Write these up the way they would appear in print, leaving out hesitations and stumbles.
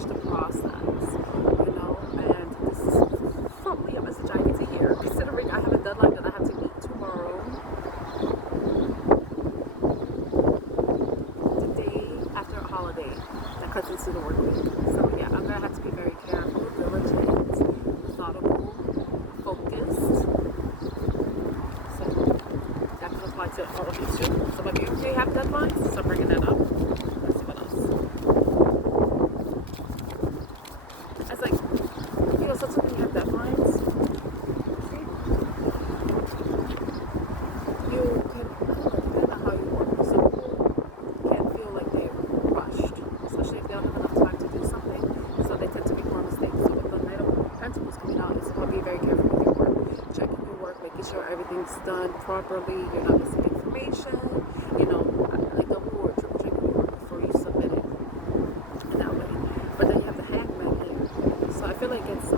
rush the process, you know. And this is probably a message I need to hear, considering I have a deadline that I have to meet tomorrow, the day after a holiday that cuts into the work week. So yeah, I'm gonna have to be very careful, diligent, methodical, focused. So that could apply to all of you too. Some of you may have deadlines, so I'm bringing that up. Let's see what else. It's like, you know, sometimes when you have deadlines, you can, I don't know, depending on how you work, some people can feel like they're rushed, especially if they don't have enough time to do something, so they tend to make more mistakes. So with the Knight of Pentacles coming out, it's going to be very careful with your work, checking your work, making sure everything's done properly, you're not missing information, you know, like double or triple checking your work before you submit it in that way. But then you have the Hangman here, so I feel like it's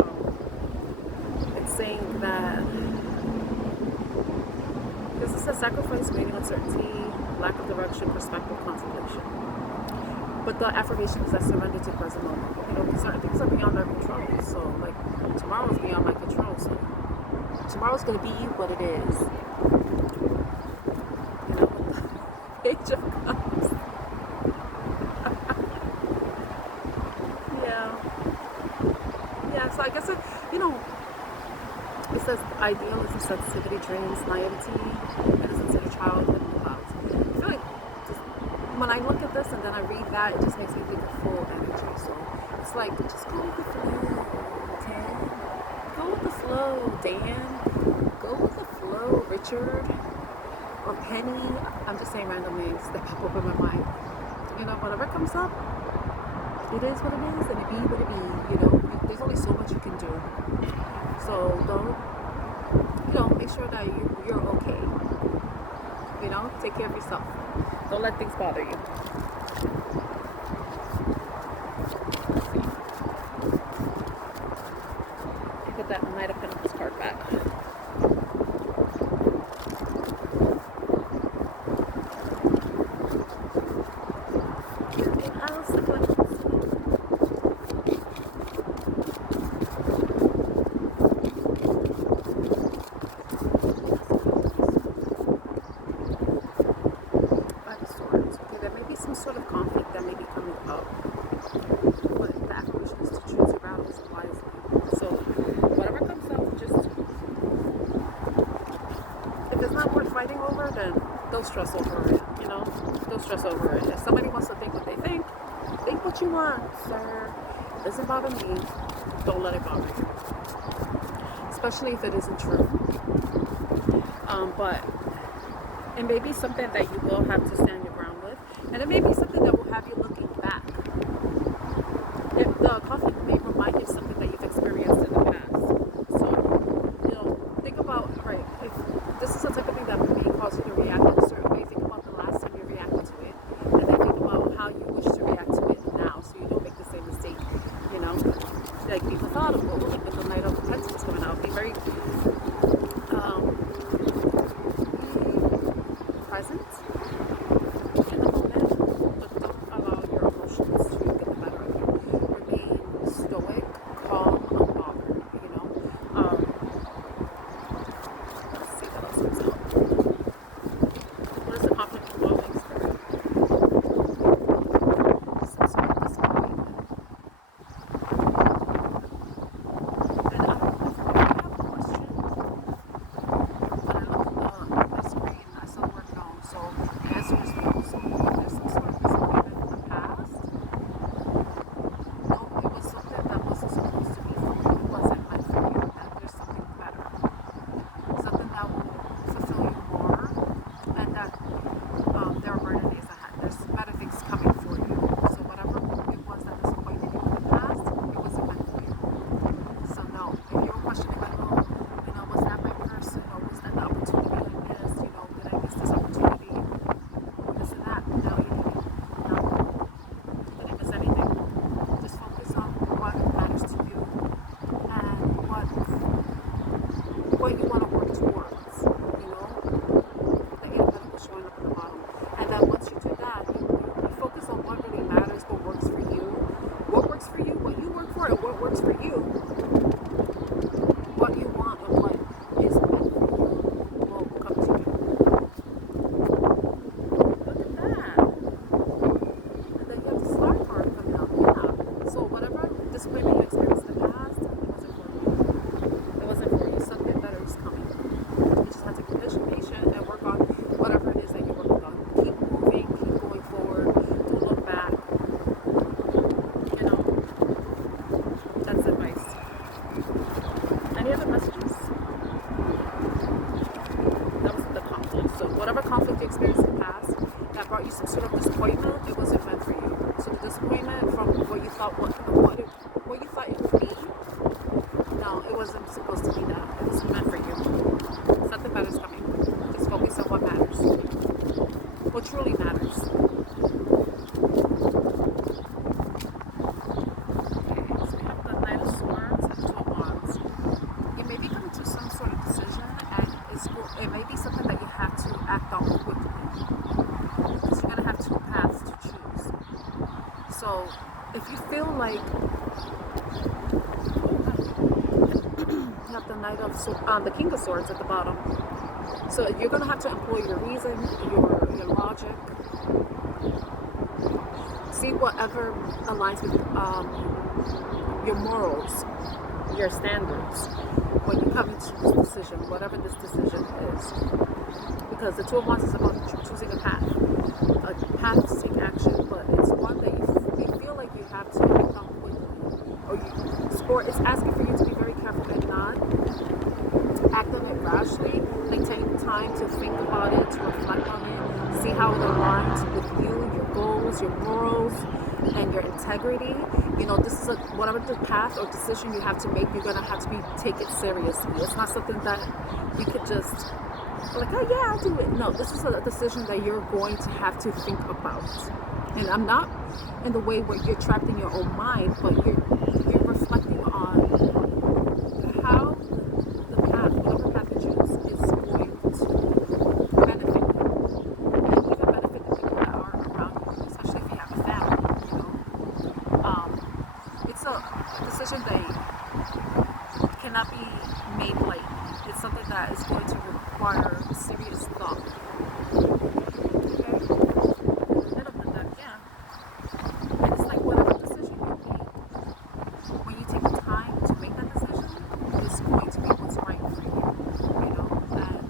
saying that this is a sacrifice, waiting, uncertainty, lack of direction, perspective, contemplation. But the affirmation is that surrender to the present moment. You know, certain things are beyond our control. So, like, tomorrow's beyond my control. So, tomorrow's going to be what it is. You know, Page of Cups. Yeah, so I guess it, you know, it says ideal is a sensitivity, dreams, naivety, innocence in a childhood, and clouds. I feel like just, when I look at this and then I read that, it just makes me think of full energy. So it's like, just go with the flow, Ted. Go with the flow, Dan. Go with the flow, Richard. Or Penny. I'm just saying random names that pop up in my mind. You know, whatever comes up, it is what it is, and it be what it be. You know, there's only so much you can do. So don't, you know, make sure that you're okay. You know, take care of yourself. Don't let things bother you. Let's see. Put that Knight of Pentacles card back. Anything else? Some sort of conflict that may be coming up, but the affirmation is to choose your battles wisely. So whatever comes up, just, if it's not worth fighting over, then don't stress over it, you know, don't stress over it. If somebody wants to think what they think what you want, sir. It doesn't bother me. Don't let it bother you, especially if it isn't true. But it may be something that you will have to stand your ground with. And it may be something that will have you looking back. If the conflict may remind you of something that you've experienced in the past. So, you know, think about, right, if this is the type of thing that may cause you to react in a certain way, think about the last time you reacted to it. And then think about how you wish to react to it now so you don't make the same mistake, you know? Like, be methodical. Like with the Knight of Pentacles coming out, be very present in the moment, but don't allow your emotions to get the better of you. Remain stoic, calm, unbothered, you know. Let's see what else comes out. What is the conflict involving spirit? Some sort of disappointment. And I don't know if you have a question. works for you, what you want and what is meant for you will come to you. Look at that. And then you have the star card coming up. Yeah. So whatever disappointment you experienced in the past, it wasn't for you. It wasn't for you. Something better is coming. You just have to be patient and work on whatever it is that you're working on. Keep moving, keep going forward. Don't look back. You know, that's advice. Any other messages? That was the conflict. So whatever conflict you experienced in the past that brought you some sort of disappointment, it wasn't meant for you. So the disappointment from what you thought what you thought it would be, no, it wasn't supposed to be that. It wasn't meant for you. Something better is coming. Just focus on what matters. What truly matters. It may be something that you have to act on quickly, because you're going to have two paths to choose. So if you feel like you have the Knight of the King of Swords at the bottom, so you're going to have to employ your reason, your logic, see whatever aligns with your morals, your standards, when you come into this decision, whatever this decision is. Because the Two of Wands is about choosing a path to take action, but it's one that you feel like you have to act on quickly. Or it's asking for you to be very careful and not act on it rashly. Like take time to think about it, to reflect on it, see how it aligns with you, your goals, your morals, and your integrity. You know, this is whatever the path or decision you have to make, you're gonna have to take it seriously. It's not something that you could just like, oh yeah, I'll do it. No, this is a decision that you're going to have to think about. And I'm not in the way where you're trapped in your own mind, but you're reflecting on how the path, whatever path you choose, is going to benefit you. And even benefit the people that are around you, especially if you have a family, you know. It's a decision that cannot be made lightly. It's something that is going to require serious thought. Okay? And other than that, yeah. And it's like whatever decision you make, when you take the time to make that decision, it's going to be what's right for you. You know? And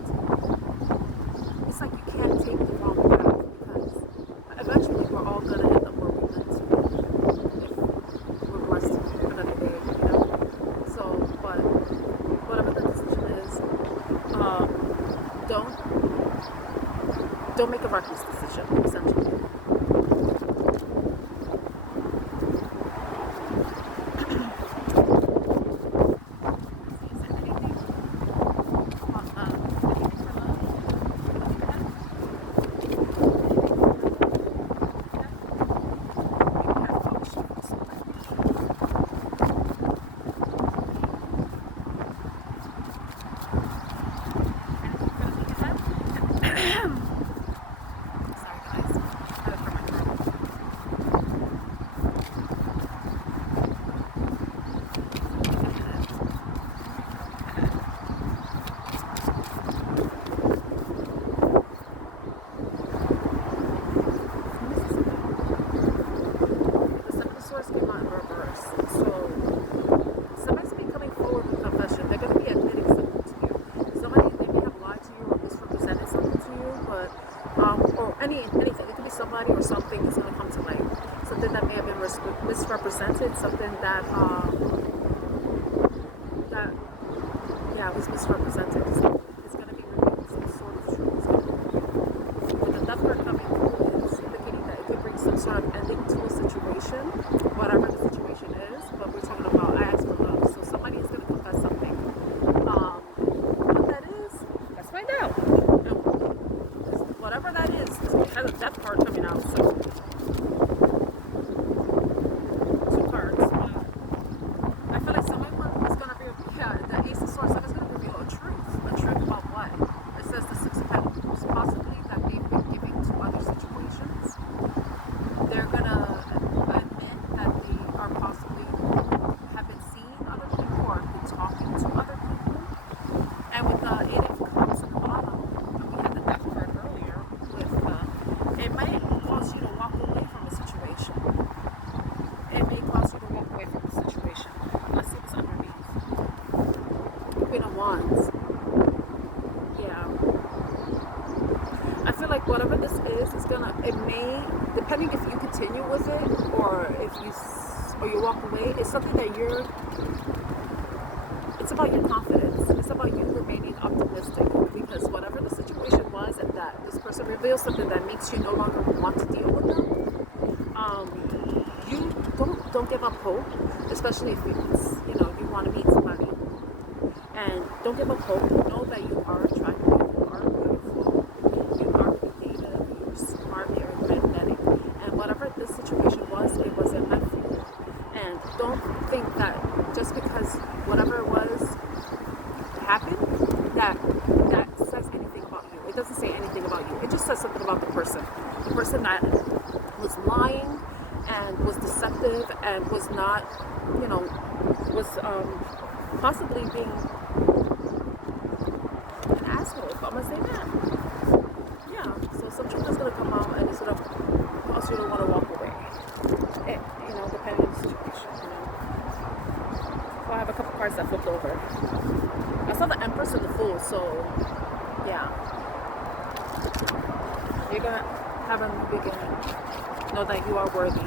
it's like you can't take the wrong path, because eventually we're all going to end up where we're meant to be. If we're blessed another day, you know? So, but whatever the decision is, don't make a reckless decision, essentially. Anything. It could be somebody or something that's going to come to light. Something that may have been misrepresented. Something that was misrepresented. It's going to be revealed. Some sort of truth. With the death card coming through, is indicating that it could bring some sort of ending to a situation, whatever the situation is. But we're talking about I ask for love. So somebody is going to confess something. What that is, let's find out. Whatever that is, it has a death card coming out, so 2 cards. gonna, it may, depending if you continue with it or if you, or you walk away, it's something that you're, it's about your confidence. It's about you remaining optimistic, because whatever the situation was, and that this person reveals something that makes you no longer want to deal with them, you don't give up hope, especially if it's, you know, you want to meet somebody. And don't give up hope. Know that you are attractive, you are beautiful, you are creative, you're smart, you're magnetic. And whatever this situation was, it wasn't meant for you. And don't think that just because whatever it was happened, that says anything about you. It doesn't say anything about you. It just says something about the person. The person that was lying and was deceptive and was not, you know, was possibly being an asshole, if I'm gonna say that. Yeah, so some truth is gonna come out and it's gonna cause you to want to walk away. It, you know, depending on the situation, you know. So I have a couple cards that flipped over. I saw the Empress and the Fool, so yeah. You're gonna have a new beginning. Know that you are worthy.